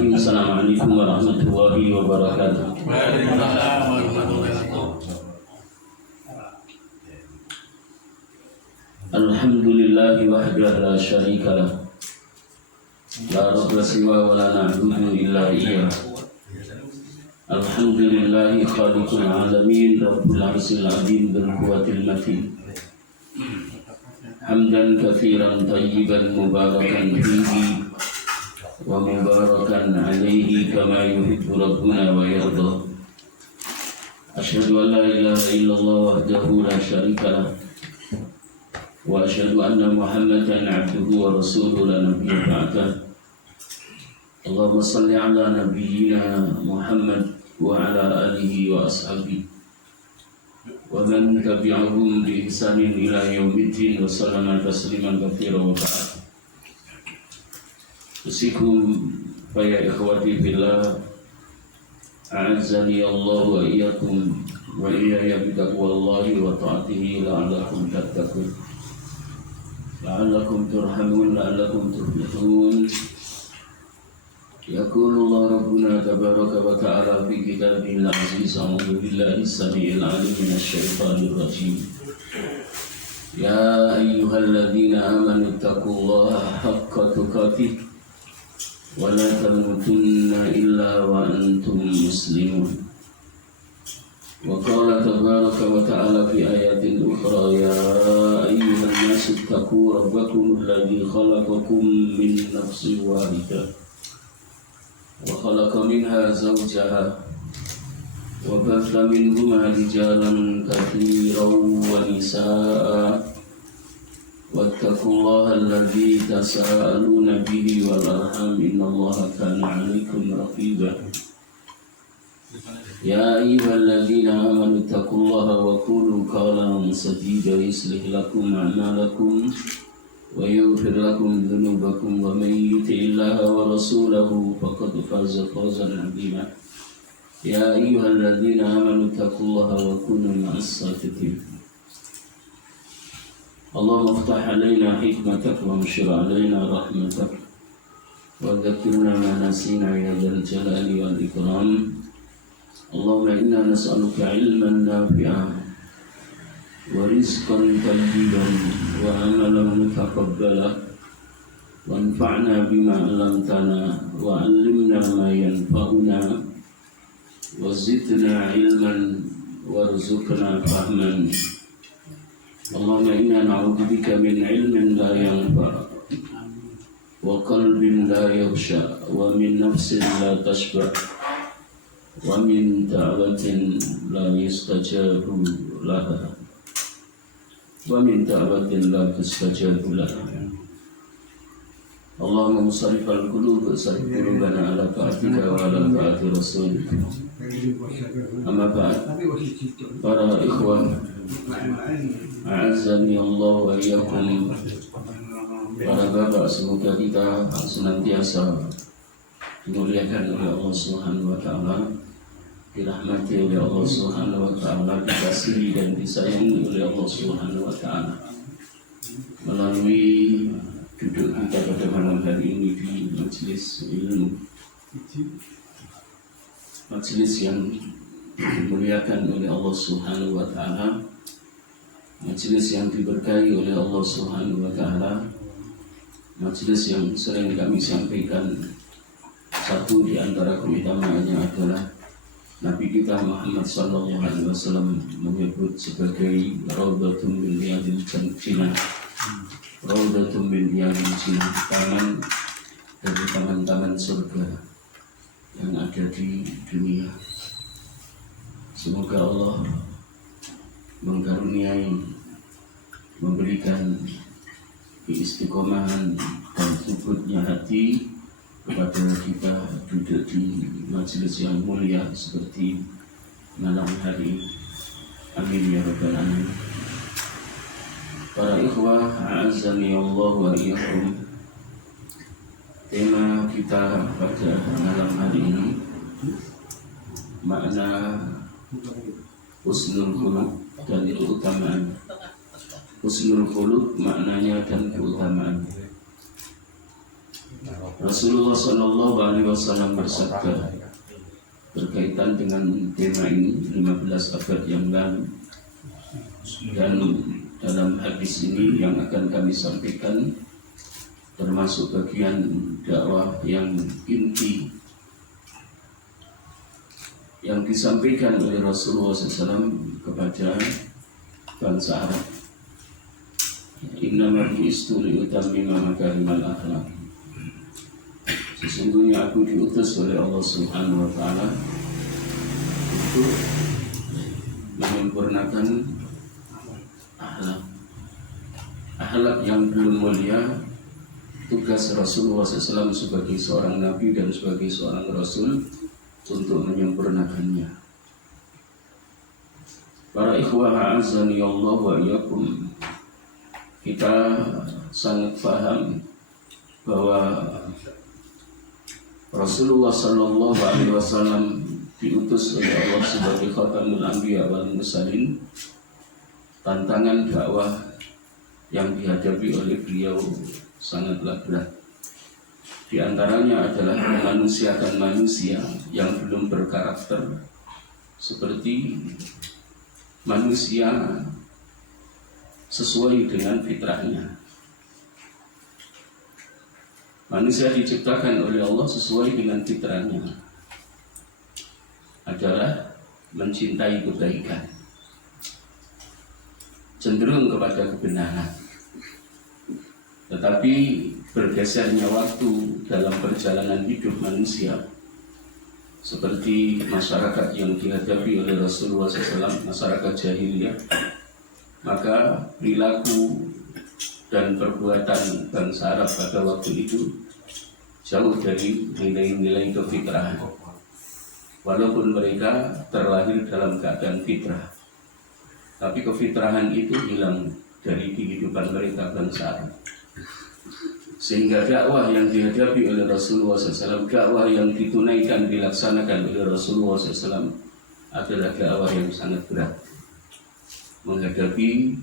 Bismillahirrahmanirrahim. Assalamualaikum warahmatullahi wabarakatuh. Alhamdulillahi wahdahu la syarika lah. La rabba siwa wa la na'budu illa iyyah. Alhamdulillahi khaliqul alamin rabbul arsyil azim dzul quwwatil matin. Hamdan katsiran thayyiban mubarakan fihi wa mubarakan alaihi kama yuhibbu rabbuna wa yarda. Asyhadu an la ilaha illallah wahdahu la syarika lah wa asyhadu anna Muhammadan abduhu wa rasuluhu la nabiyya ba'dah. Allahumma salli ala nabiyyina Muhammad wa ala alihi wa ashabihi wa man tabi'ahum bi ihsanin ila yaumiddin wa sallama tasliman katsiran wa ba'd. Usikum fa ya ikhwati fillah, a'azzani Allah wa iyyakum wa iyaya bitaqwallahi wa ta'atihi la'allakum tattaqun la'allakum turhamun la'allakum tuflihun. Yaqulullahu rabbuna tabaraka wa ta'ala fi kitabihil aziz. A'udzu billahi as-sami'il 'alim minasy syaithanir rajim. Ya ayyuhalladzina amanu taqullaha haqqa tuqatih wa la tamutunna illa wa antum muslimun. Wa qala tabaraka wa ta'ala fi ayatin ukhra, ya ayyuhan nasu taqu rabbakum alladzi khalaqakum min nafsin wahidah wa khalaqa minha zawjaha wa batha minhuma rijalan katsiran wa nisaa'a wattaqullaha alladzi tasaaluna bihi wal arham innallaha kana 'alaikum raqiba. Ya ayyuhalladzina amanu taqullaha wa qulu qawlan sadida yuslih lakum a'malakum wa yaghfir lakum dhunubakum wa may yuti'illaha wa rasulahu faqad faza fawzan 'azima. Ya ayyuhalladzina amanu taqullaha wa kunu ma'as sadiqin. Allahumma iftah 'alaina hikmatak wa anshur 'alaina rahmatak wa dhakkirna ma nasina ya dzal jalali wal ikram. Allahumma inna nas'aluka 'ilman nafi'an wa rizqan thayyiban wa amalan mutaqabbala wa anfa'na bima 'allamtana wa 'allimna ma yanfa'una wa zidna 'ilman warzuqna fahman. Allahumma inna na'udzubika min 'ilmin la yanfa' wa qalbin la yakhsha wa min nafsin la tashba' wa min da'watin la yustajabu laha wa min da'watin la tustajabu laha. Allahumma musarrifal qulub sarrif qulubana ala ta'atika wa ala ta'ati rasulika. Amma ba'd. Para ikhwan, a'azzani Allah wa iyyakum. Para bapak, semoga kita senantiasa dimuliakan oleh Allah Subhanahu wa ta'ala, dirahmati oleh Allah Subhanahu wa ta'ala, dikasihi dan disayangi oleh Allah Subhanahu wa ta'ala. Melalui duduk kita pada malam hari ini di majelis ilmu, majelis yang dimuliakan oleh Allah Subhanahu wa ta'ala, majelis yang diberkahi oleh Allah Subhanahu wa ta'ala, majelis yang sering kami sampaikan. Satu di antara keutamaannya adalah Nabi kita Muhammad sallallahu alaihi wasallam menyebut sebagai raudhatun min riyadil jannah, raudhatun min riyadil jannah, taman dari taman-taman surga yang ada di dunia. Semoga Allah mengkaruniai, memberikan keistiqomahan dan subutnya hati kepada kita duduk di majelis yang mulia seperti malam hari ini. Amin ya rabbal alamin. Para ikhwah, a'azzani Allah wa iyyakum. Tema kita pada malam hari ini makna husnul khuluq dan keutamaan. Husnul khuluq maknanya dan keutamaan. Rasulullah Shallallahu Alaihi Wasallam bersabda berkaitan dengan tema ini 15 abad yang lalu, dan dalam hadis ini yang akan kami sampaikan termasuk bagian dakwah yang inti yang disampaikan oleh Rasulullah SAW kepada bangsa Arab. Innama bu'istu liutammima makarimal akhlaq. Sesungguhnya aku diutus oleh Allah Subhanahu wa taala untuk menyempurnakan akhlak. Akhlak yang belum mulia. Tugas Rasulullah SAW sebagai seorang nabi dan sebagai seorang rasul untuk menyempurnakannya. Para ikhwah a'azzani Allah wa iyyakum, kita sangat paham bahwa Rasulullah Sallallahu Alaihi Wasallam diutus oleh Allah sebagai khatamul anbiya wal mursalin. Tantangan dakwah yang dihadapi oleh beliau sangatlah berat. Di antaranya adalah memanusiakan manusia yang belum berkarakter seperti manusia sesuai dengan fitrahnya. Manusia diciptakan oleh Allah sesuai dengan fitrahnya adalah mencintai kebaikan, cenderung kepada kebenaran. Tetapi bergesernya waktu dalam perjalanan hidup manusia, seperti masyarakat yang dihadapi oleh Rasulullah SAW, masyarakat jahiliyah, maka perilaku dan perbuatan bangsa Arab pada waktu itu jauh dari nilai-nilai kefitrahan. Walaupun mereka terlahir dalam keadaan fitrah, tapi kefitrahan itu hilang dari kehidupan mereka bangsa Arab. Sehingga dakwah yang dihadapi oleh Rasulullah SAW, dakwah yang ditunaikan, dilaksanakan oleh Rasulullah SAW adalah dakwah yang sangat berat menghadapi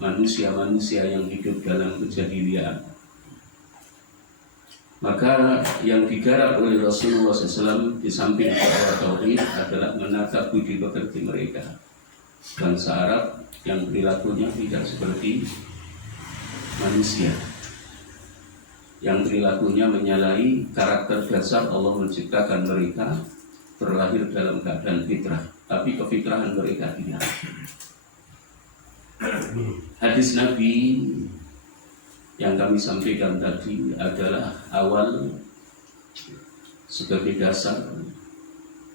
manusia-manusia yang hidup dalam kejahiliaan. Maka yang digarap oleh Rasulullah SAW di samping dakwah tauhid adalah menata budi pekerti mereka, bangsa Arab yang perilakunya tidak seperti manusia, yang perilakunya menyalahi karakter dasar Allah menciptakan mereka terlahir dalam keadaan fitrah, tapi kefitrahan mereka tidak. Hadis Nabi yang kami sampaikan tadi adalah awal sebagai dasar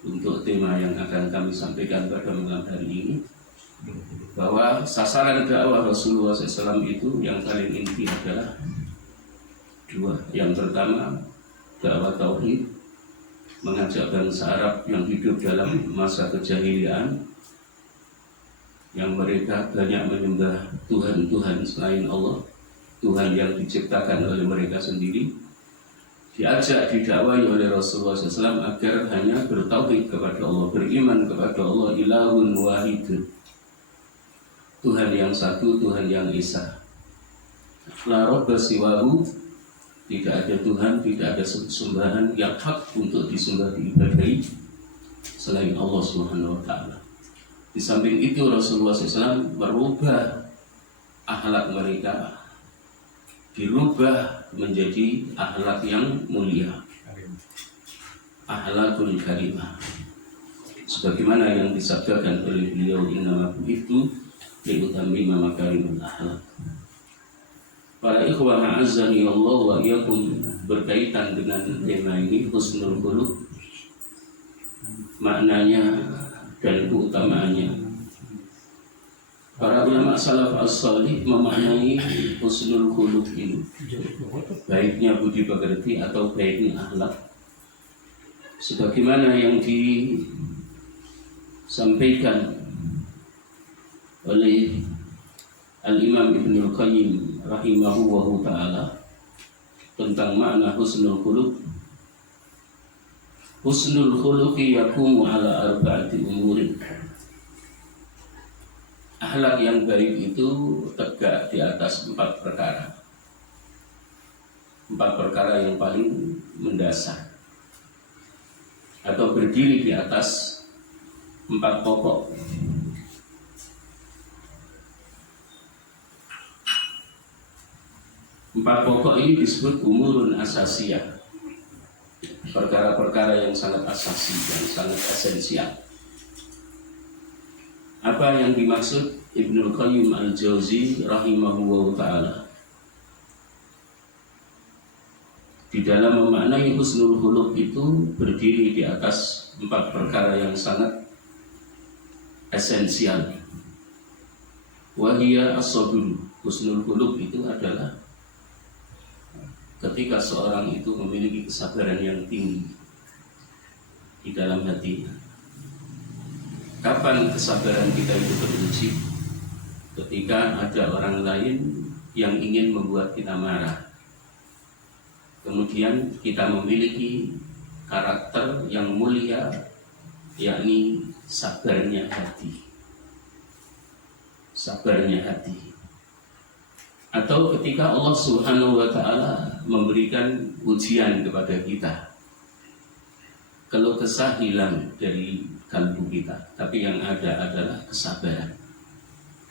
untuk tema yang akan kami sampaikan pada malam hari ini, bahwa sasaran dakwah Rasulullah SAW itu yang paling inti adalah dua. Yang pertama, dakwah tauhid, mengajak bangsa Arab yang hidup dalam masa kejahiliaan, yang mereka banyak menyembah Tuhan-Tuhan selain Allah, Tuhan yang diciptakan oleh mereka sendiri, diajak didakwahi oleh Rasulullah SAW agar hanya bertauhid kepada Allah, beriman kepada Allah, ilahun wahid, Tuhan yang satu, Tuhan yang esa, la robba siwahu, tidak ada Tuhan, tidak ada sembahan yang hak untuk disembah, diibadahi selain Allah Subhanahu wa taala. Di samping itu Rasulullah SAW merubah akhlak mereka, dirubah menjadi akhlak yang mulia, akhlakul karimah, sebagaimana yang disabdakan oleh beliau, innama bu'ithu liutammima makarimul akhlaq. Para ikhwah a'azzani Allah wa iyyakum, berkaitan dengan tema ini, husnul khuluq, maknanya dan keutamaannya. Para ulama salaf as-salih memaknai husnul khuluq ini, baiknya budi pekerti atau baiknya akhlak, sebagaimana yang disampaikan oleh Al-Imam Ibnul Qayyim rahimahullahu ta'ala tentang makna husnul khuluq. Husnul khuluqi yakumu ala arba'ati umurin. Akhlak yang baik itu tegak di atas 4 perkara. 4 perkara yang paling mendasar, atau berdiri di atas 4 pokok. Empat pokok ini disebut umurun asasiyah, perkara-perkara yang sangat asasi, yang sangat esensial. Apa yang dimaksud Ibnul Qayyim al-Jauzi rahimahullah ta'ala di dalam memaknai husnul khuluq itu berdiri di atas 4 perkara yang sangat esensial. Wahia as-sabr. Husnul khuluq itu adalah ketika seorang itu memiliki kesabaran yang tinggi di dalam hatinya. Kapan kesabaran kita itu teruji? Ketika ada orang lain yang ingin membuat kita marah. Kemudian kita memiliki karakter yang mulia, yakni sabarnya hati. Sabarnya hati. Atau ketika Allah Subhanahu wa ta'ala memberikan ujian kepada kita, keluh kesah hilang dari kalbu kita, tapi yang ada adalah kesabaran.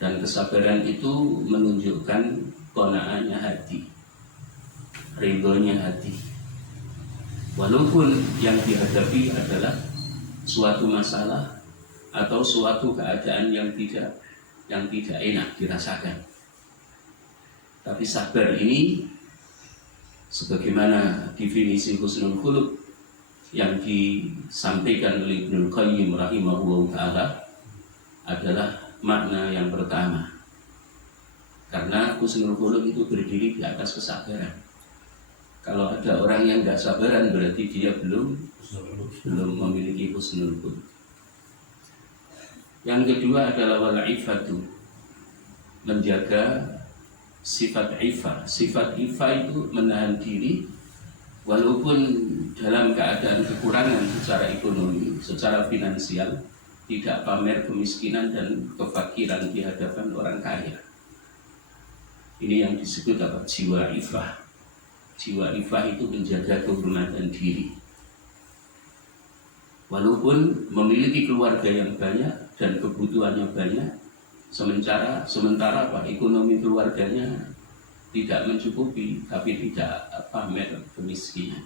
Dan kesabaran itu menunjukkan qanaahnya hati, ridhonya hati. Walaupun yang dihadapi adalah suatu masalah atau suatu keadaan yang tidak enak dirasakan. Tapi sabar ini, sebagaimana definisi husnul khuluq yang disampaikan oleh Ibnul Qayyim rahimahullah ta'ala, adalah makna yang pertama. Karena husnul khuluq itu berdiri di atas kesabaran. Kalau ada orang yang tidak sabaran, berarti dia belum memiliki husnul khuluq. Yang kedua adalah wal-ifatu, menjaga sifat ifah. Sifat ifah itu menahan diri walaupun dalam keadaan kekurangan secara ekonomi, secara finansial, tidak pamer kemiskinan dan kefakiran di hadapan orang kaya. Ini yang disebut apa? Jiwa ifah. Jiwa ifah itu menjaga kehormatan diri. Walaupun memiliki keluarga yang banyak dan kebutuhannya banyak, sementara Pak, ekonomi keluarganya tidak mencukupi, tapi tidak pamer kemiskinan,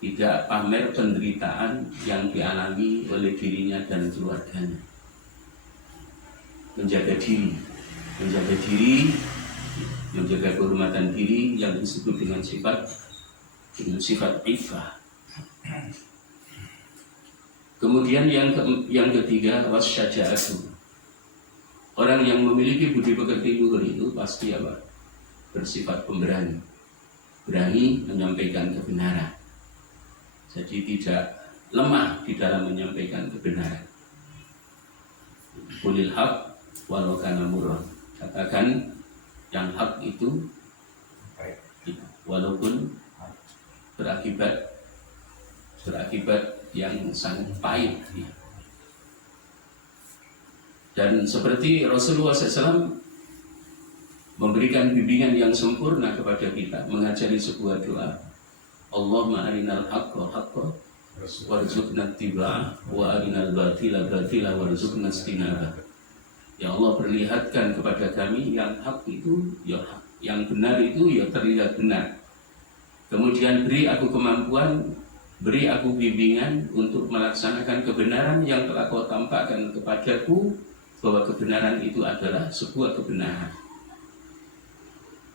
tidak pamer penderitaan yang dialami oleh dirinya dan keluarganya. Menjaga diri, menjaga kehormatan diri yang disebut dengan sifat ifah. Kemudian yang ketiga wasyaja'atu. Orang yang memiliki budi pekerti luhur itu pasti apa? Bersifat pemberani, berani menyampaikan kebenaran. Jadi tidak lemah di dalam menyampaikan kebenaran. Qulil haq walau kana murran. Katakan yang hak itu walaupun berakibat yang sangat pahit. Dan seperti Rasulullah SAW memberikan bimbingan yang sempurna kepada kita, mengajari sebuah doa, Allahumma arinal haqqa haqqa warzuqna ittiba'ah wa arinal batila batila warzuqna istinabah. Ya Allah, perlihatkan kepada kami yang hak itu ya hak, yang benar itu ya terlihat benar. Kemudian beri aku kemampuan, beri aku bimbingan untuk melaksanakan kebenaran yang telah Kau tampakkan kepadaku, bahwa kebenaran itu adalah sebuah kebenaran.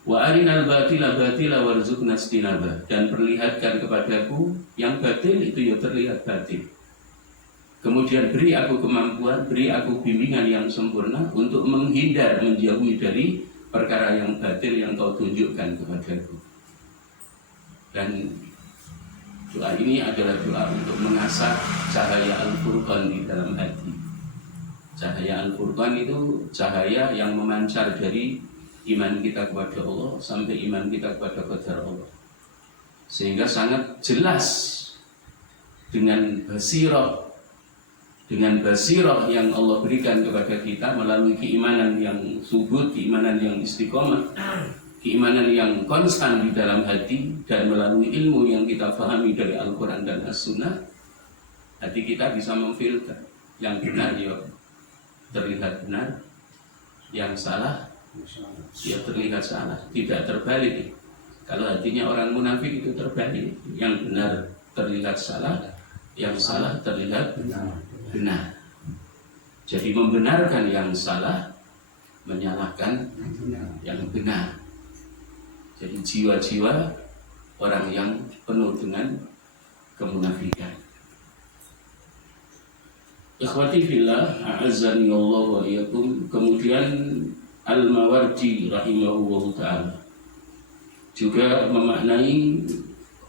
Wa arinal batila batila warzuqna istinabah. Dan perlihatkan kepadaku yang batil itu ya terlihat batil. Kemudian beri aku kemampuan, beri aku bimbingan yang sempurna untuk menghindar, menjauhi dari perkara yang batil yang Kau tunjukkan kepadaku. Dan doa ini adalah doa untuk mengasah cahaya Al-Furqan di dalam hati. Cahaya Al-Furqan itu cahaya yang memancar dari iman kita kepada Allah sampai iman kita kepada qadar Allah, sehingga sangat jelas dengan basirah yang Allah berikan kepada kita melalui keimanan yang subut, keimanan yang istiqomah, keimanan yang konstan di dalam hati, dan melalui ilmu yang kita pahami dari Al-Quran dan As-Sunnah, hati kita bisa memfilter yang benar ya terlihat benar, yang salah ya terlihat salah, tidak terbalik. Kalau hatinya orang munafik itu terbalik, yang benar terlihat salah, yang salah terlihat benar. Jadi membenarkan yang salah, menyalahkan yang benar. Jadi jiwa-jiwa orang yang penuh dengan kemunafikan. Ikhwati fillah, a'azzani Allah wa iyyakum. Kemudian Al-Mawardi rahimahullah ta'ala juga memaknai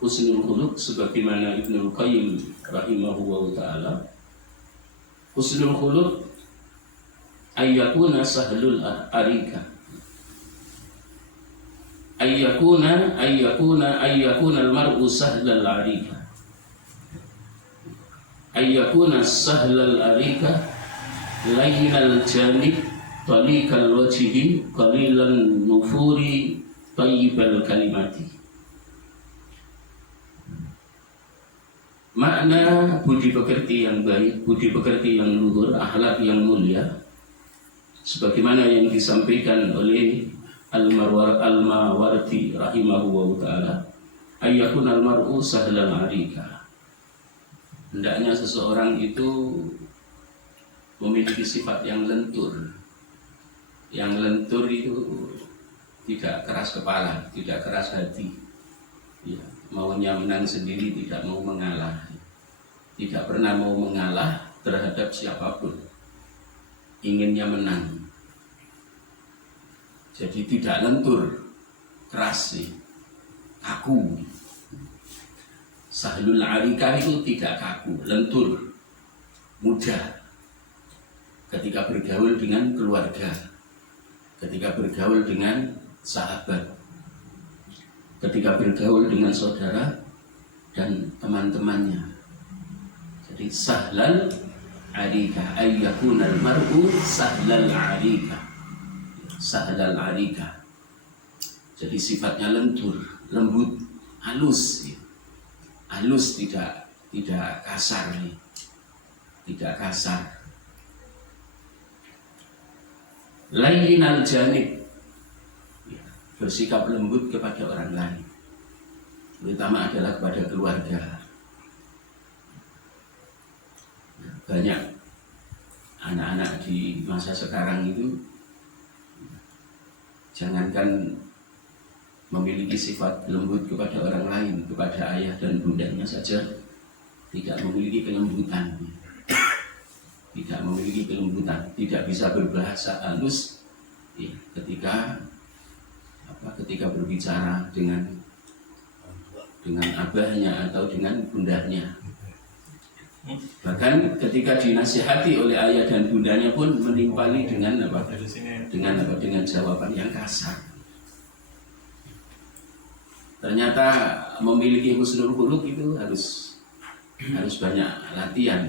husnul khuluq sebagaimana Ibnu Qayyim rahimahullah ta'ala. Husnul khuluq ayyakuna sahlul arika, ayyakuna al-mar'u sahlal arika, ayyakuna sahlal arika, layyinal janib, talikal wajhi, qalilan nufuri, tayyibal kalimati. Makna budi pekerti yang baik, budi pekerti yang luhur, akhlak yang mulia, sebagaimana yang disampaikan oleh Al-Mawardi rahimahullah ta'ala, ayyakun al-mar'u sahlal arika. Hendaknya seseorang itu memiliki sifat yang lentur. Yang lentur itu tidak keras kepala, tidak keras hati, ya, maunya menang sendiri, tidak mau mengalah, tidak pernah mau mengalah terhadap siapapun, inginnya menang. Jadi tidak lentur, keras sih, kaku. Sahlul arika itu tidak kaku, lentur, mudah ketika bergaul dengan keluarga, ketika bergaul dengan sahabat, ketika bergaul dengan saudara dan teman-temannya. Jadi sahlal arika, ayyakunal mar'u sahlal arika, sahlal arika. Jadi sifatnya lentur, lembut, halus, halus, tidak kasar, tidak kasar. Layyinal janib, bersikap lembut kepada orang lain, terutama adalah kepada keluarga. Banyak anak-anak di masa sekarang itu jangankan memiliki sifat lembut kepada orang lain, kepada ayah dan bundanya saja tidak memiliki kelembutan, tidak memiliki kelembutan, tidak bisa berbahasa halus ya, ketika berbicara dengan abahnya atau dengan bundanya. Bahkan ketika dinasihati oleh ayah dan bundanya pun menimpali dengan jawaban yang kasar. Ternyata memiliki husnul khuluq itu harus banyak latihan,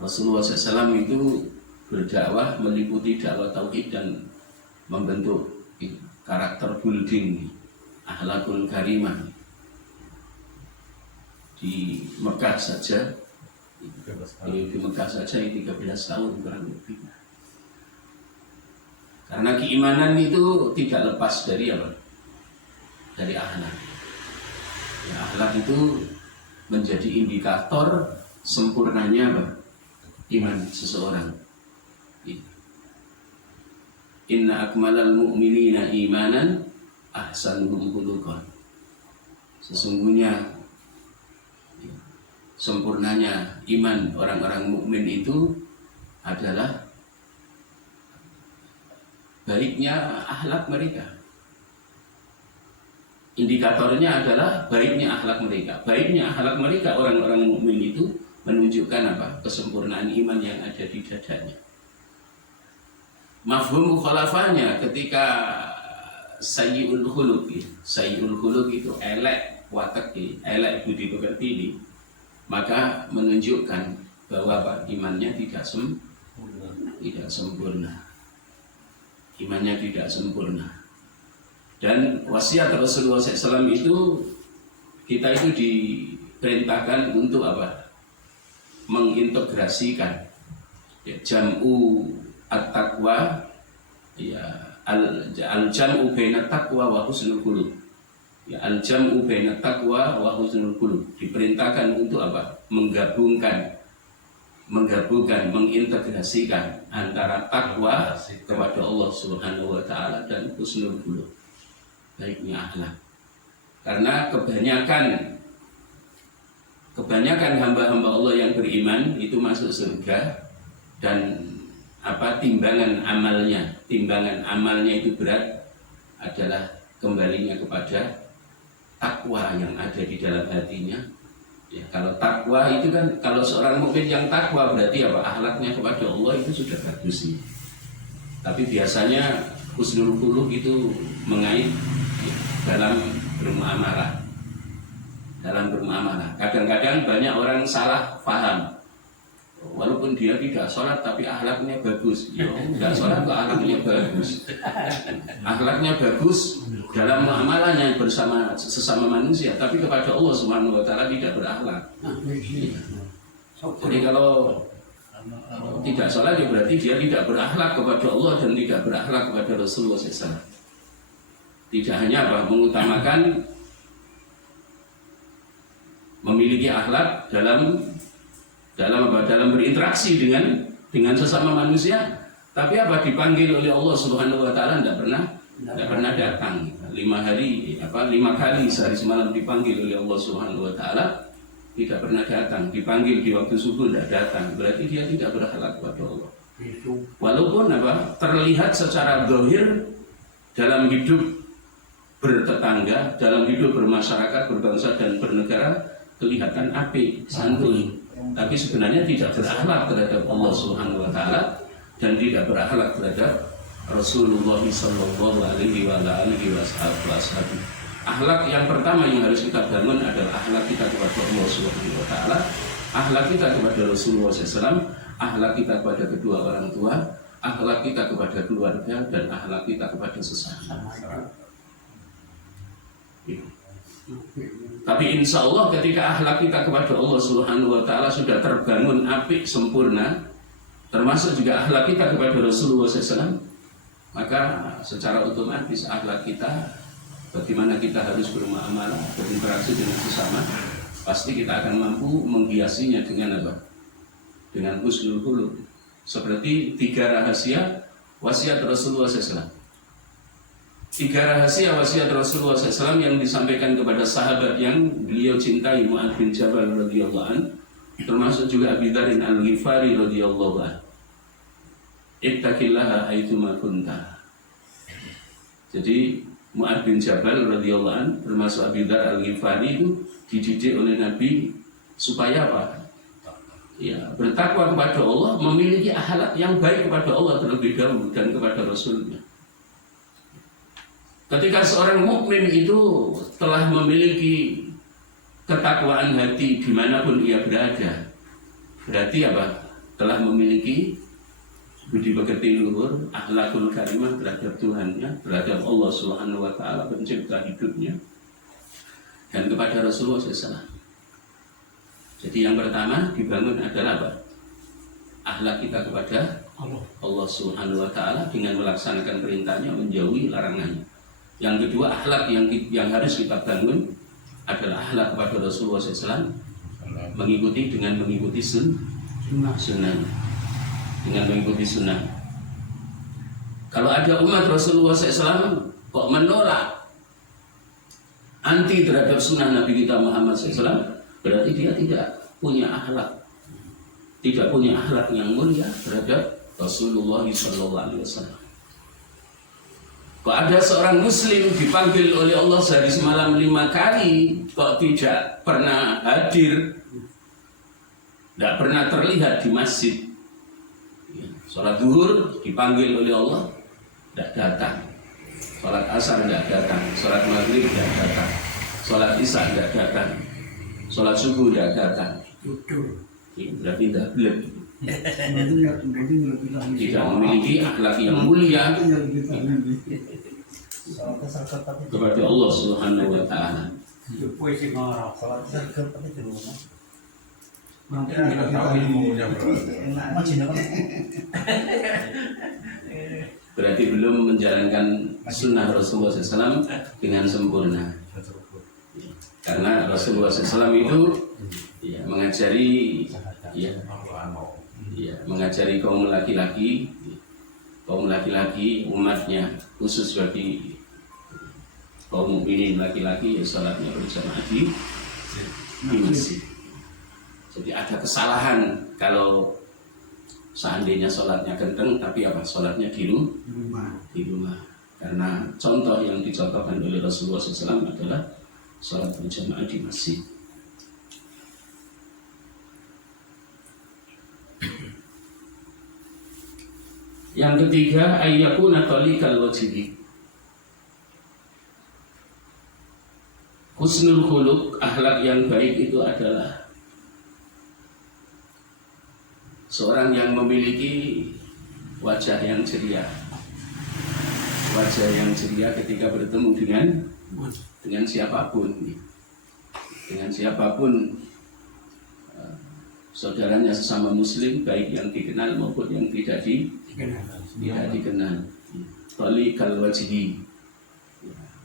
Rasulullah SAW itu berdakwah meliputi dakwah tauhid dan membentuk karakter building, akhlakul karimah. Di Mekah saja, di Mekah saja 13 tahun kurang lebih. Karena keimanan itu tidak lepas dari apa? Dari akhlak. Ya, akhlak itu menjadi indikator sempurnanya apa? Iman seseorang. Inna akmalal mu'minina imanan ahsanuhum khuluqan. Sesungguhnya sempurnanya iman orang-orang mukmin itu adalah baiknya akhlak mereka. Indikatornya adalah baiknya akhlak mereka. Baiknya akhlak mereka orang-orang mukmin itu menunjukkan apa? Kesempurnaan iman yang ada di dadanya. Mafhum mukhalafahnya ketika sayyi'ul khuluq, sayyi'ul khuluq itu elek watak, elek budi pekerti ini, maka menunjukkan bahwa imannya tidak sempurna. imannya tidak sempurna. Dan wasiat Rasulullah SAW itu kita itu diperintahkan untuk apa? Mengintegrasikan ya, jam'u at-taqwa ya, al-jam'u baina taqwa wa husnul qulub. Ya, al-jam'u baina taqwa wa husnul qulub. Diperintahkan untuk apa? Menggabungkan, mengintegrasikan antara takwa kepada Allah Subhanahu wa taala dan husnul qulub, baiknya akhlak. Karena kebanyakan hamba-hamba Allah yang beriman itu masuk surga, dan timbangan amalnya itu berat adalah kembalinya kepada takwa yang ada di dalam hatinya. Ya, kalau takwa itu kan, kalau seorang mukmin yang takwa berarti apa? Akhlaknya kepada Allah itu sudah bagus nih. Tapi biasanya husnul qulub itu mengait ya, dalam bermuamalah. Kadang-kadang banyak orang salah paham. Walaupun dia tidak sholat tapi akhlaknya bagus. Ya, tidak sholat kok akhlaknya bagus. Akhlaknya bagus dalam muamalahnya bersama sesama manusia, tapi kepada Allah Subhanahu wa taala tidak berakhlak. Jadi kalau tidak sholat ya berarti dia tidak berakhlak kepada Allah dan tidak berakhlak kepada Rasulullah SAW. Tidak hanya mengutamakan memiliki akhlak dalam berinteraksi dengan sesama manusia, tapi dipanggil oleh Allah Subhanahu wa taala tidak pernah datang. 5 kali sehari semalam dipanggil oleh Allah Subhanahu wa taala, tidak pernah datang. Dipanggil di waktu subuh tidak datang, berarti dia tidak berakhlak kepada Allah. Walaupun terlihat secara zahir dalam hidup bertetangga, dalam hidup bermasyarakat, berbangsa dan bernegara kelihatan apik, santun, tapi sebenarnya tidak berakhlak terhadap Allah Subhanahu wa taala dan tidak berakhlak terhadap Rasulullah sallallahu alaihi wasallam. Akhlak yang pertama yang harus kita bangun adalah akhlak kita kepada Allah Subhanahu wa taala, akhlak kita kepada Rasulullah SAW, akhlak kita kepada kedua orang tua, akhlak kita kepada keluarga, dan akhlak kita kepada sesama. Tapi insya Allah ketika akhlak kita kepada Allah Subhanahu wa taala sudah terbangun apik sempurna, termasuk juga akhlak kita kepada Rasulullah SAW, maka secara otomatis akhlak kita, bagaimana kita harus bermuamalah, berinteraksi dengan sesama, pasti kita akan mampu menghiasinya dengan dengan husnul qulub. Seperti 3 rahasia wasiat Rasulullah SAW. 3 rahasia wasiat Rasulullah SAW yang disampaikan kepada sahabat yang beliau cintai, Mu'adz bin Jabal radhiyallahu anhu, termasuk juga Abi Dzar al-Ghifari radhiyallahu anhu. Ittaqillaha haitsuma kunta. Jadi Mu'adz bin Jabal radhiyallahu anhu termasuk Abi Dzar al-Ghifari itu dididik oleh Nabi supaya ya, bertakwa kepada Allah, memiliki akhlak yang baik kepada Allah terlebih dahulu dan kepada Rasulnya. Ketika seorang mukmin itu telah memiliki ketakwaan hati dimanapun ia berada, berarti telah memiliki budi pekerti luhur, akhlakul karimah terhadap Tuhannya, terhadap Allah Subhanahu wa taala pencipta hidupnya, dan kepada Rasulullah SAW. Jadi yang pertama dibangun adalah akhlak kita kepada Allah Subhanahu wa taala dengan melaksanakan perintahnya, menjauhi larangannya. Yang kedua, akhlak yang harus kita bangun adalah akhlak kepada Rasulullah SAW, mengikuti sunnah, dengan mengikuti sunnah. Kalau ada umat Rasulullah SAW kok menolak, anti terhadap sunnah Nabi kita Muhammad SAW, berarti dia tidak punya akhlak, yang mulia terhadap Rasulullah SAW. Kok ada seorang muslim dipanggil oleh Allah sehari semalam 5 kali, kok tidak pernah hadir, tidak pernah terlihat di masjid. Sholat zuhur dipanggil oleh Allah, tidak datang. Sholat asar tidak datang, sholat maghrib tidak datang, sholat isya tidak datang, sholat subuh tidak datang. Berarti tidak boleh. tidak memiliki akhlak yang mulia kepada Allah Subhanahu wa Ta'ala. Berarti belum menjalankan sunnah Rasulullah SAW dengan sempurna. Karena Rasulullah SAW itu mengajari mengajari kaum laki-laki umatnya, khusus bagi kaum mukminin laki-laki, salatnya berjamaah di masjid. Jadi ada kesalahan kalau seandainya sholatnya kenceng tapi sholatnya di rumah. Karena contoh yang dicontohkan oleh Rasulullah SAW adalah sholat berjamaah di masjid. Yang ketiga, ayyakuna talikal wajhi. Husnul khuluq, akhlak yang baik itu adalah seorang yang memiliki wajah yang ceria. Wajah yang ceria ketika bertemu dengan siapapun. Dengan siapapun saudaranya sesama muslim, baik yang dikenal maupun yang tidak dikenal. Talikal wajhi,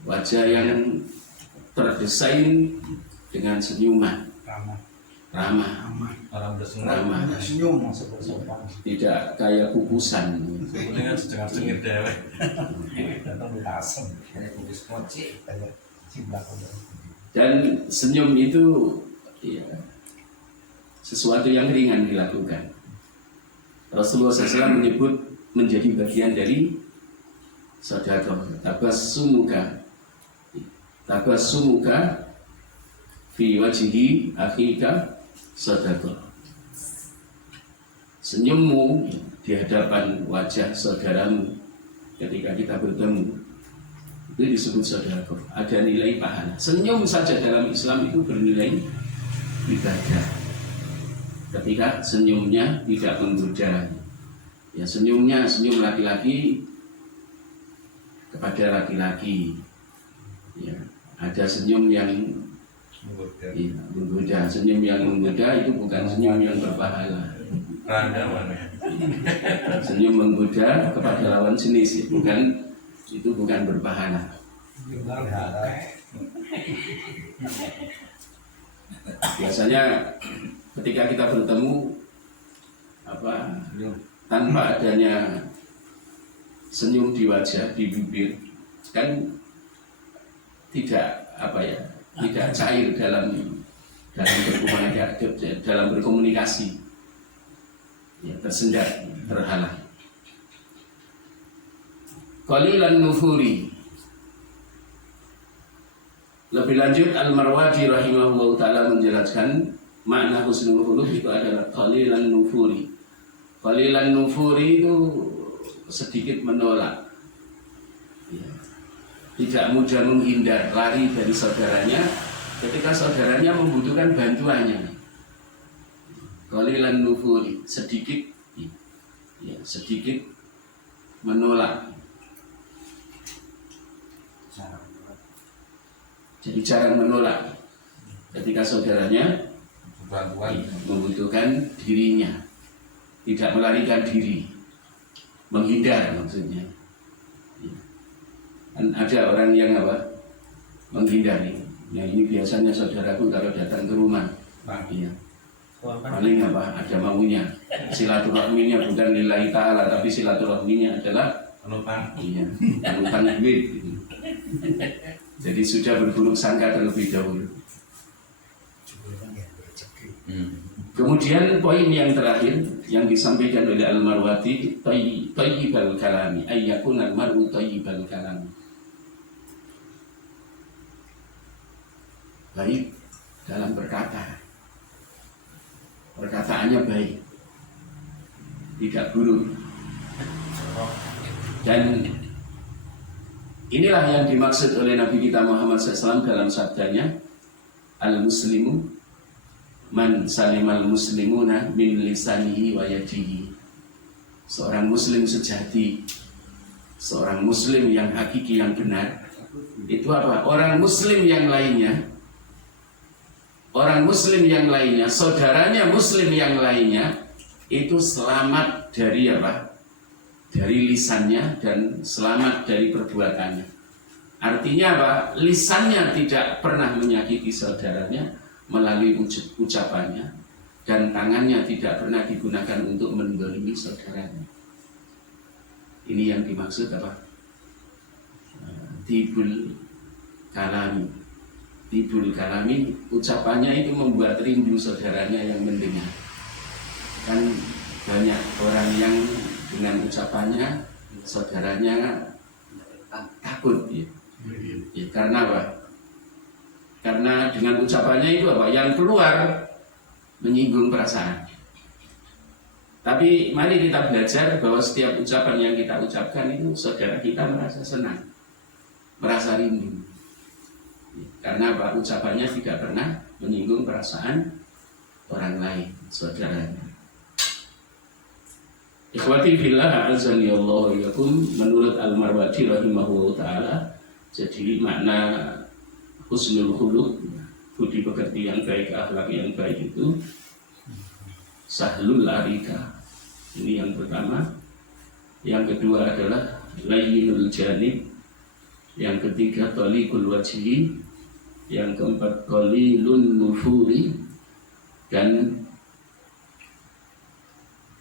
wajah yang terdesain dengan senyuman, ramah, tidak kayak kukusan. Dan senyum itu sesuatu yang ringan dilakukan. Rasulullah SAW menyebut menjadi bagian dari sedekah. Tabassumuka fi wajhi akhika sedekah. Senyummu di hadapan wajah saudaramu ketika kita bertemu itu disebut sedekah. Ada nilai pahala. Senyum saja dalam Islam itu bernilai ibadah. Ketika senyumnya tidak menggoda, senyum laki-laki kepada laki-laki, ada senyum yang menggoda. Senyum yang menggoda itu bukan senyum yang berpahala. Senyum menggoda kepada lawan jenis itu bukan berpahala. Biasanya ketika kita bertemu tanpa adanya senyum di wajah, di bibir, kan tidak cair dalam berkomunikasi, tersendat, terhalang. Qalilan nufuri. Lebih lanjut Al-Marwazi rahimahullah ta'ala menjelaskan makna husnul khuluq itu adalah qalilan nufuri. Qalilan nufuri itu sedikit menolak, tidak mudah menghindar, lari dari saudaranya ketika saudaranya membutuhkan bantuannya. Qalilan nufuri, sedikit menolak. Jadi jarang menolak ketika saudaranya membutuhkan dirinya, tidak melarikan diri, menghindar maksudnya. Dan ada orang yang menghindari. Ini biasanya saudaraku kalau datang ke rumah, paling ada maunya. Silaturahminya bukan lillahi ta'ala, tapi silaturahminya adalah panutan duit. Jadi sudah berburuk sangka terlebih dahulu. Kemudian poin yang terakhir yang disampaikan oleh Al-Marwazi, thayyibal kalami, ayyakun al-mar'u thayyibal kalami. Baik dalam berkata, perkataannya baik, tidak buruk. Dan inilah yang dimaksud oleh Nabi kita Muhammad SAW dalam sabdanya, al-muslimu man salimal muslimuna min lisanihi wa yadihi. Seorang muslim sejati, seorang muslim yang hakiki, yang benar, itu apa? Orang muslim yang lainnya, saudaranya muslim yang lainnya itu selamat dari apa? Dari lisannya dan selamat dari perbuatannya. Artinya apa? Lisannya tidak pernah menyakiti saudaranya melalui ucapannya, dan tangannya tidak pernah digunakan untuk mendolimi saudaranya. Ini yang dimaksud apa? Tibul kalami. Tibul kalami, ucapannya itu membuat rindu saudaranya yang mendengar. Kan banyak orang yang dengan ucapannya saudaranya takut ya. Ya, karena apa? Karena dengan ucapannya itu apa? Yang keluar menyinggung perasaan. Tapi mari kita belajar bahwa setiap ucapan yang kita ucapkan itu saudara kita merasa senang, merasa rindu. Karena apa? Ucapannya tidak pernah menyinggung perasaan orang lain, saudaranya. Ikhwati fillah azani Allah yakum, menurut Al-Marwazi rahimahullah ta'ala, jadi makna husnul khuluq, budi pekerti yang baik, akhlak yang baik itu sahlul arika. Ini yang pertama. Yang kedua adalah layyinul janib. Yang ketiga taliqul wajhi. Yang keempat qalilun nufuri. Dan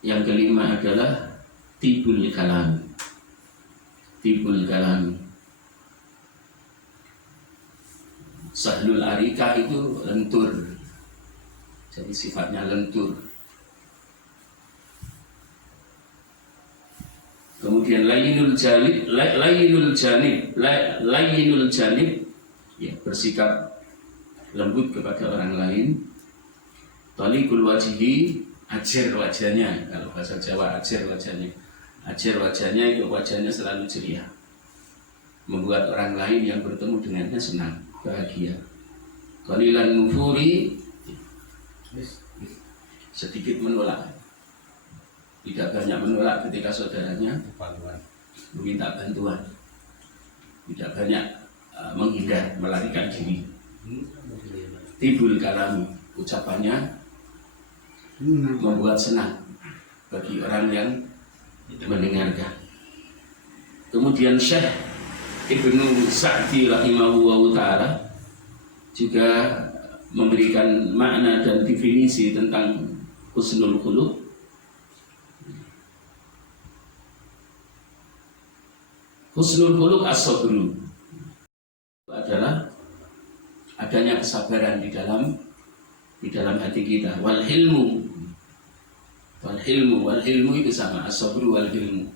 yang kelima adalah tibul kalam. Tibul kalam. Sahlul arika itu lentur, jadi sifatnya lentur. Kemudian layyinul janib, ya, bersikap lembut kepada orang lain. Taliqul wajhi, ajar wajahnya, kalau bahasa Jawa ajar wajahnya. Ajar wajahnya itu wajahnya selalu ceria, membuat orang lain yang bertemu dengannya senang, bahagia. Qalilan nufuri, sedikit menolak, tidak banyak menolak ketika saudaranya meminta bantuan, tidak banyak menghindar, melarikan diri. Tibul kalami, ucapannya membuat senang bagi orang yang mendengarkan. Kemudian Syekh Ibnu Sa'di rahimahullah ta'ala juga memberikan makna dan definisi tentang husnul khuluq. Husnul khuluq as-sabru adalah adanya kesabaran di dalam hati kita. Wal hilmu itu sama, as-sabru wal hilmu.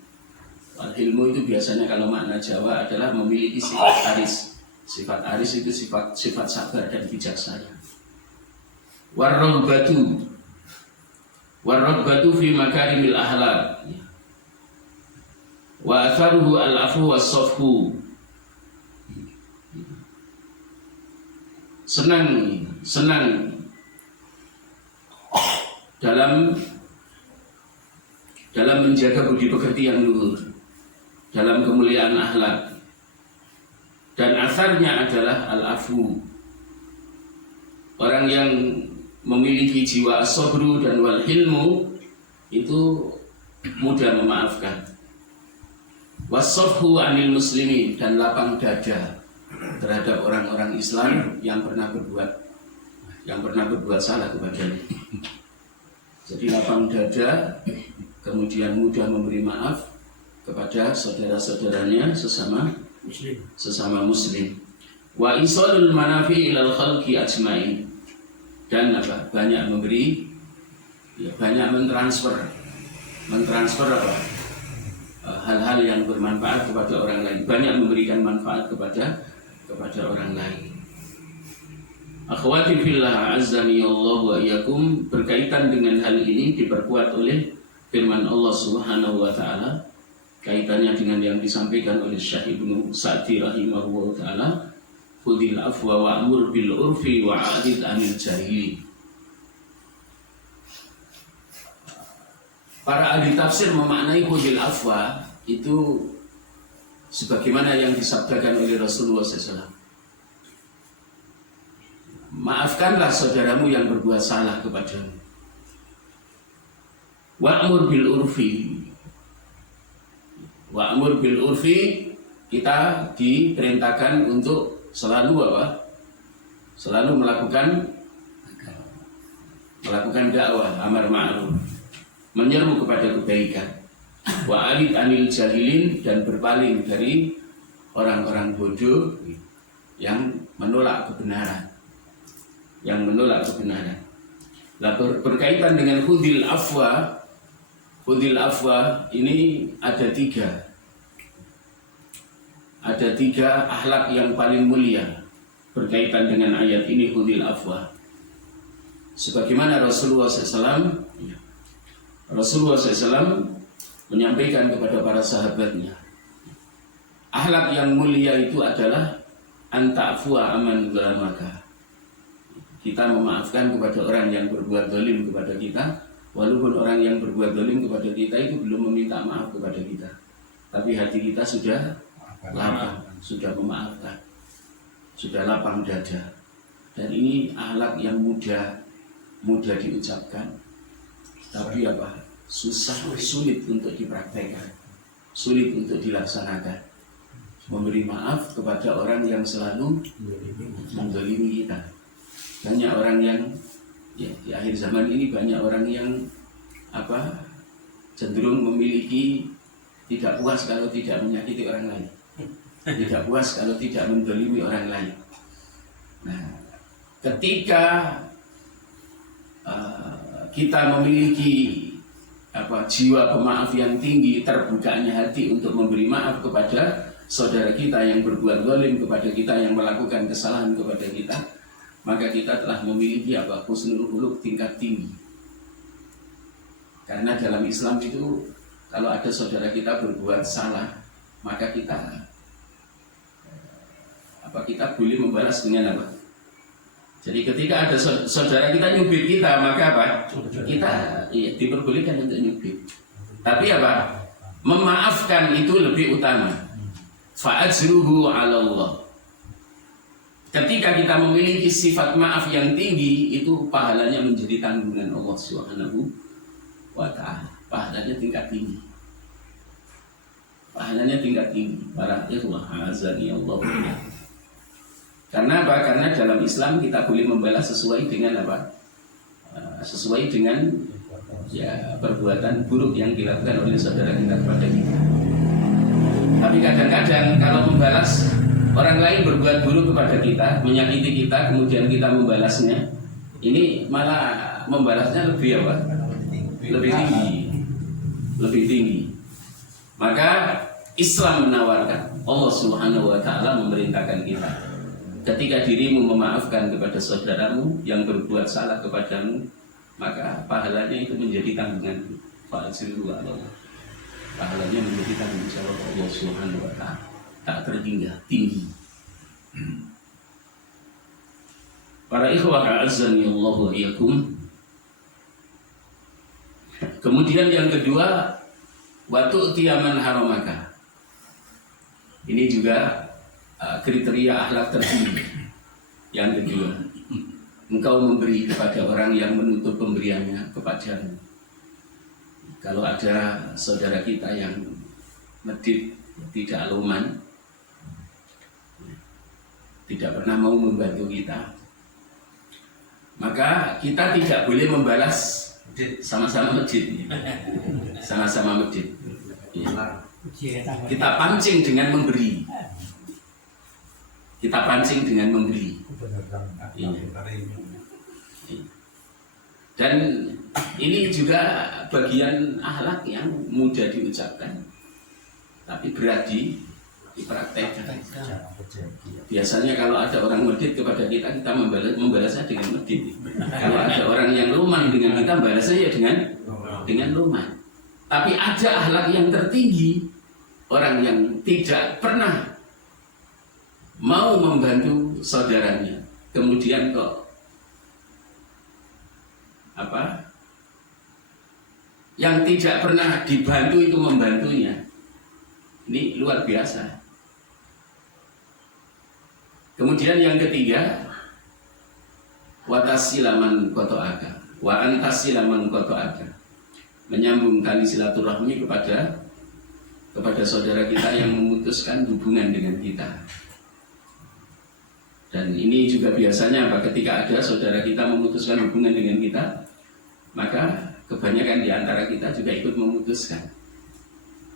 Wal hilmu itu biasanya kalau makna Jawa adalah memiliki sifat aris. Sifat aris itu sifat sabar dan bijaksana. Warraghbatu fi makarimil akhlaq. Wa atharuhu al-afwu was-safhu. Senang dalam menjaga budi pekerti yang luhur, dalam kemuliaan akhlak, dan asarnya adalah al-afu. Orang yang memiliki jiwa as-sabru dan wal hilmu itu mudah memaafkan. Was-safhu anil muslimin, dan lapang dada terhadap orang-orang Islam yang pernah berbuat salah kepadanya. Jadi lapang dada, kemudian mudah memberi maaf kepada saudara-saudaranya sesama muslim. Wa isalul manafi ilal khalqi ajmain, dan banyak memberi, ya, banyak mentransfer apa? Hal-hal yang bermanfaat kepada orang lain, banyak memberikan manfaat kepada orang lain. Akhwati fillah azani Allah wa iyyakum, berkaitan dengan hal ini diperkuat oleh firman Allah Subhanahu wa taala, kaitannya dengan yang disampaikan oleh Syekh Ibnu Sa'di rahimahullah taala, khudil afwa wa'mur bil urfi wa'adid anil jahili. Para ahli tafsir memaknai khudil afwa itu sebagaimana yang disabdakan oleh Rasulullah SAW. Maafkanlah saudaramu yang berbuat salah kepadamu. Wa'mur bil urfi. Wa'mur bil urfi, kita diperintahkan untuk selalu apa? Selalu melakukan dakwah, amar ma'ruf, menyeru kepada kebaikan. Wa'alid anil jahilin, dan berpaling dari orang-orang bodoh yang menolak kebenaran. Nah, berkaitan dengan khudil afwa ini ada tiga akhlak yang paling mulia berkaitan dengan ayat ini, khudil afwa. Sebagaimana Rasulullah SAW menyampaikan kepada para sahabatnya, akhlak yang mulia itu adalah anta'fua aman zalamaka. Kita memaafkan kepada orang yang berbuat zalim kepada kita, walaupun orang yang berbuat zalim kepada kita itu belum meminta maaf kepada kita, tapi hati kita sudah lapang, sudah memaafkan, sudah lapang dada. Dan ini akhlak yang mudah diucapkan, tapi sulit untuk dipraktekkan, sulit untuk dilaksanakan. Memberi maaf kepada orang yang selalu menzalimi kita. Banyak orang yang di akhir zaman ini banyak orang yang cenderung memiliki tidak puas kalau tidak menyakiti orang lain, tidak puas kalau tidak menzalimi orang lain. Nah, ketika kita memiliki jiwa pemaaf yang tinggi, terbukanya hati untuk memberi maaf kepada saudara kita yang berbuat zalim kepada kita, yang melakukan kesalahan kepada kita, maka kita telah memiliki husnul khuluq tingkat tinggi. Karena dalam Islam itu kalau ada saudara kita berbuat salah, maka kita boleh membalas dengan apa? Jadi ketika ada saudara kita nyubit kita, maka kita diperbolehkan untuk nyubit. Tapi memaafkan itu lebih utama. Fa'ajruhu 'ala Allah. Ketika kita memiliki sifat maaf yang tinggi, itu pahalanya menjadi tanggungan Allah Subhanahu wa ta'ala. Pahalanya tingkat tinggi. Para ikhwah azani Allah. Karena Karena dalam Islam kita boleh membalas sesuai dengan sesuai dengan perbuatan buruk yang dilakukan oleh saudara kita kepada kita. Tapi kadang-kadang kalau membalas orang lain berbuat buruk kepada kita, menyakiti kita, kemudian kita membalasnya, ini malah membalasnya lebih tinggi. Maka Islam menawarkan, Allah Subhanahu wa ta'ala memerintahkan kita, ketika dirimu memaafkan kepada saudaramu yang berbuat salah kepadamu, maka pahalanya itu menjadi tanggungan Allah. Pahalanya menjadi tanggung jawab Allah Subhanahu wa ta'ala, tak terhingga tinggi. Para ikhwah a'azzani Allah wa iyyakum. Kemudian yang kedua, wa tu'ti man haramaka. Ini juga kriteria akhlak tertinggi. Yang kedua, engkau memberi kepada orang yang menutup pemberiannya kepadamu. Kalau ada saudara kita yang medit, tidak aluman, tidak pernah mau membantu kita, maka kita tidak boleh membalas sama-sama medit. Sama-sama medit. Kita pancing dengan memberi. Dan ini juga bagian akhlak yang mudah diucapkan, tapi berat dipraktekkan. Biasanya kalau ada orang medit kepada kita, kita membalasnya dengan medit. Kalau ada orang yang luman dengan kita, membalasnya dengan luman. Tapi ada akhlak yang tertinggi, orang yang tidak pernah mau membantu saudaranya, kemudian kok yang tidak pernah dibantu itu membantunya. Ini luar biasa. Kemudian yang ketiga, watasilaman kotoaka, wa antasilaman kotoaka, menyambung tali silaturahmi kepada saudara kita yang memutuskan hubungan dengan kita. Dan ini juga biasanya apa? Ketika ada saudara kita memutuskan hubungan dengan kita, maka kebanyakan di antara kita juga ikut memutuskan.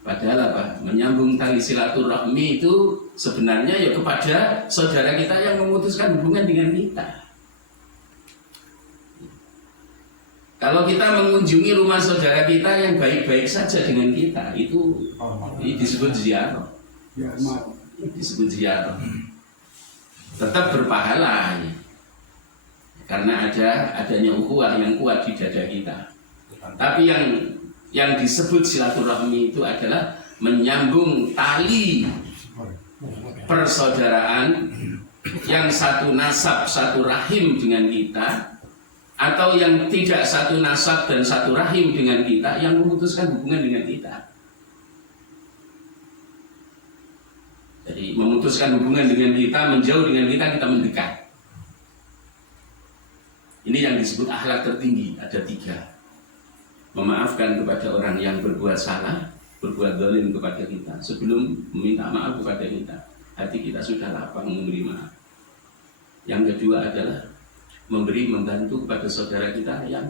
Padahal apa? Menyambung tali silaturahmi itu sebenarnya ya kepada saudara kita yang memutuskan hubungan dengan kita. Kalau kita mengunjungi rumah saudara kita yang baik-baik saja dengan kita, itu disebut ziarah. Disebut ziarah. Tetap berpahala ya. Karena adanya ukhuwah yang kuat di dada kita. Tapi yang disebut silaturahmi itu adalah menyambung tali persaudaraan yang satu nasab, satu rahim dengan kita, atau yang tidak satu nasab dan satu rahim dengan kita, yang memutuskan hubungan dengan kita. Jadi memutuskan hubungan dengan kita, menjauh dengan kita, kita mendekat. Ini yang disebut akhlak tertinggi, ada 3. Memaafkan kepada orang yang berbuat salah, berbuat zalim kepada kita, sebelum meminta maaf kepada kita, hati kita sudah lapang memberi maaf. Yang kedua adalah membantu kepada saudara kita yang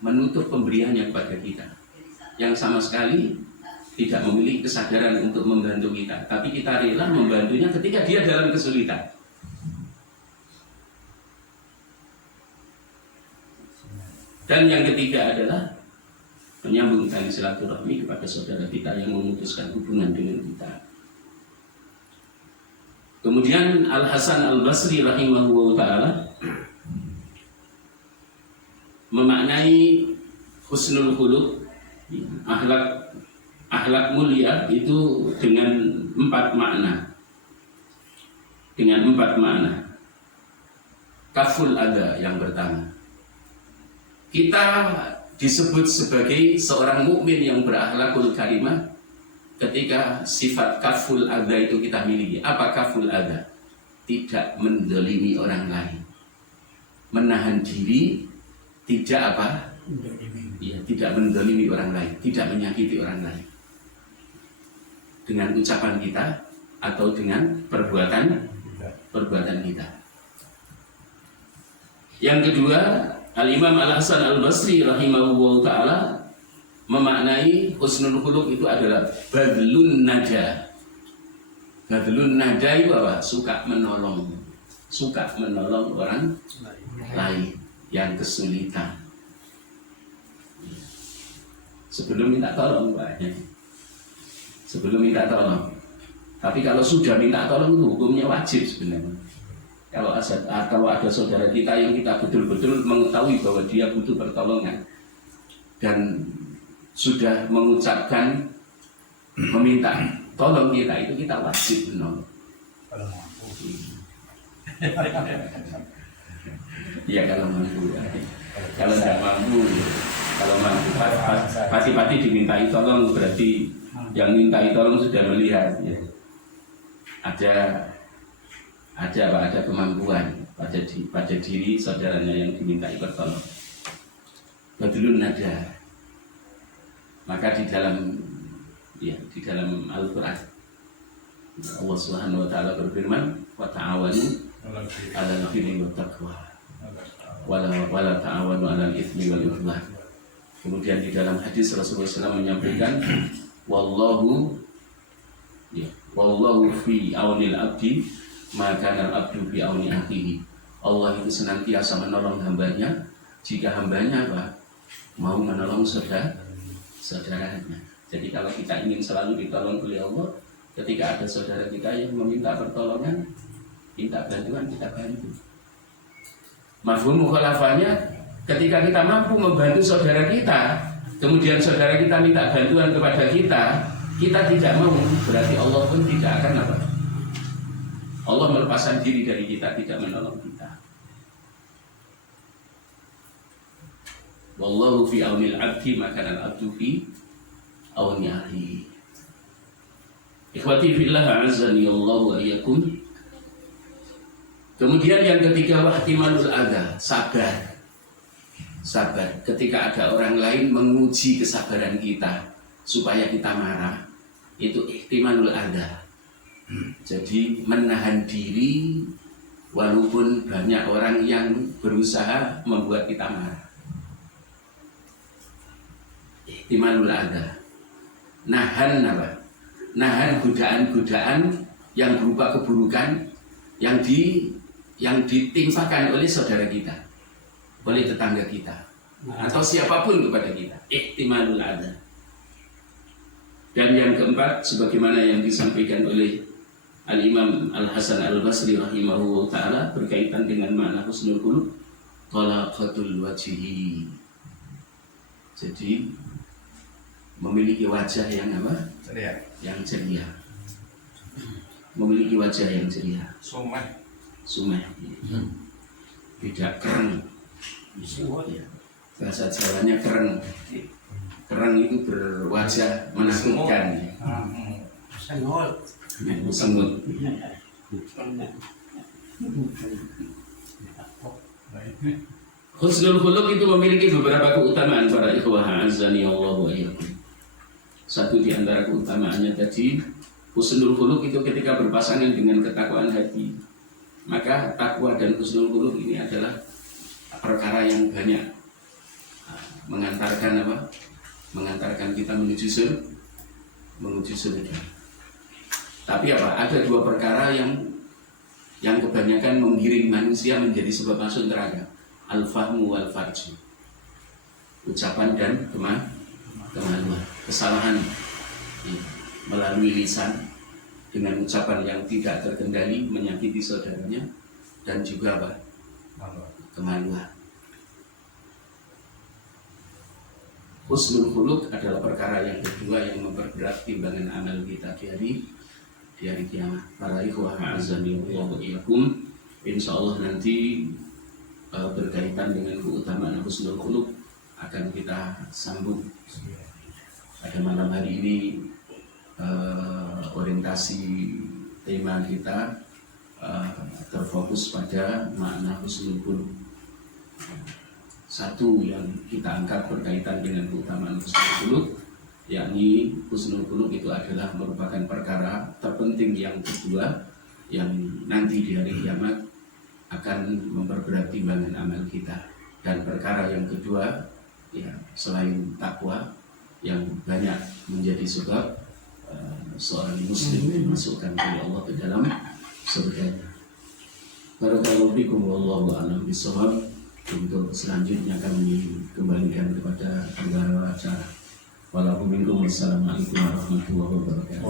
menutup pemberiannya kepada kita, yang sama sekali tidak memiliki kesadaran untuk membantu kita, tapi kita rela membantunya ketika dia dalam kesulitan. Dan yang ketiga adalah menyambung tali silaturahmi kepada saudara kita yang memutuskan hubungan dengan kita. Kemudian Al-Hasan Al-Basri rahimahullah ta'ala memaknai husnul khuluq, akhlak mulia itu dengan 4 makna. Dengan 4 makna. Kaful ada yang pertama. Kita disebut sebagai seorang mukmin yang berakhlakul karimah ketika sifat kaful adha itu kita miliki. Apa kaful adha? Tidak mendolimi orang lain, menahan diri, tidak apa? Ya, tidak mendolimi orang lain, tidak menyakiti orang lain dengan ucapan kita atau dengan perbuatan kita. Yang kedua, Al-Imam Al-Hasan Al-Basri rahimahullah ta'ala memaknai husnul khuluq itu adalah badlun nada. Badlun nada itu apa? Suka menolong orang lain yang kesulitan. Sebelum minta tolong, banyak. Sebelum minta tolong. Tapi kalau sudah minta tolong itu hukumnya wajib sebenarnya. Kalau ada saudara kita yang kita betul-betul mengetahui bahwa dia butuh pertolongan dan sudah mengucapkan meminta tolong kita, itu kita wajib menolong. Kalau mampu. Iya kalau mampu. Kalau tidak mampu, pasti dimintai tolong, berarti yang mintai tolong sudah melihat ya. Ada kemampuan pada diri saudaranya yang dimintai pertolongan. Badlun nada. Maka di dalam Al-Quran Allah Subhanahu wa taala berfirman, wa ta'awanu 'alal birri wat taqwa wa la ta'awanu 'alal itsmi wal 'udwan. Kemudian di dalam hadis Rasulullah SAW menyampaikan, wallahu fi aunil abdi maka al-abdu fi auni akhihi. Allah itu senantiasa menolong hambanya jika hambanya mau menolong saudaranya. Jadi kalau kita ingin selalu ditolong oleh Allah, ketika ada saudara kita yang meminta pertolongan, minta bantuan, kita bantu. Mafhum mukhalafahnya, ketika kita mampu membantu saudara kita, kemudian saudara kita minta bantuan kepada kita tidak mau, berarti Allah pun tidak akan apa? Allah melepaskan diri dari kita, tidak menolong kita. Wallahu fi aunil abdi maka al-abdu fi auni akhi. Ikhwati fillah azani Allah wa iyyakum. Kemudian yang ketiga wahtimalul adha, sabar. Sabar ketika ada orang lain menguji kesabaran kita supaya kita marah, itu ihtimalul adha. Jadi menahan diri walaupun banyak orang yang berusaha membuat kita marah. Ihtimalul adha. Nahan apa? Nahan godaan-godaan yang berupa keburukan yang ditimpakan oleh saudara kita, oleh tetangga kita, atau siapapun kepada kita. Ihtimalul adha. Dan yang keempat, sebagaimana yang disampaikan oleh Al-Imam Al-Hasan Al-Basri rahimahullah ta'ala berkaitan dengan makna husnul khuluq, talaqatul wajhi. Jadi memiliki wajah yang apa? Ceria. Yang ceria. Memiliki wajah yang ceria. Sumeh. Tidak kereng. Ya. Bahasa Jawanya kereng. Kereng itu berwajah menakutkan. Semut. Husnul khuluq itu memiliki beberapa keutamaan para ikhwah azani Allah wa iyyakum. Satu di antara keutamaannya tadi, husnul khuluq itu ketika berpasangan dengan ketakwaan hati. Maka takwa dan husnul khuluq ini adalah perkara yang banyak mengantarkan apa? Mengantarkan kita menuju surga. Tapi apa? Ada dua perkara yang kebanyakan menggiring manusia menjadi sebab masuk neraka. Al-fahmu wal farju. Ucapan dan kemaluan. Kesalahan melalui lisan dengan ucapan yang tidak terkendali menyakiti saudaranya, dan juga apa? Kemaluan. Husnul khuluq adalah perkara yang kedua yang memperberat timbangan amal kita di hari kiamat. Para ikhwah azani wa iyyakum, insyaallah nanti berkaitan dengan keutamaan husnul khuluq akan kita sambung. Pada malam hari ini orientasi tema kita terfokus pada makna husnul khuluq. Satu yang kita angkat berkaitan dengan keutamaan husnul khuluq, yakni husnul khuluq itu adalah merupakan perkara terpenting yang kedua yang nanti di hari kiamat akan memperberat timbangan amal kita. Dan perkara yang kedua, ya, selain takwa yang banyak menjadi sebab seorang muslim dimasukkan oleh Allah ke dalam surga. Barakallahu fikum wallahu a'lam bishawab. Untuk selanjutnya kami kembalikan kepada pengarah acara. Wassalamualaikum warahmatullahi wabarakatuh.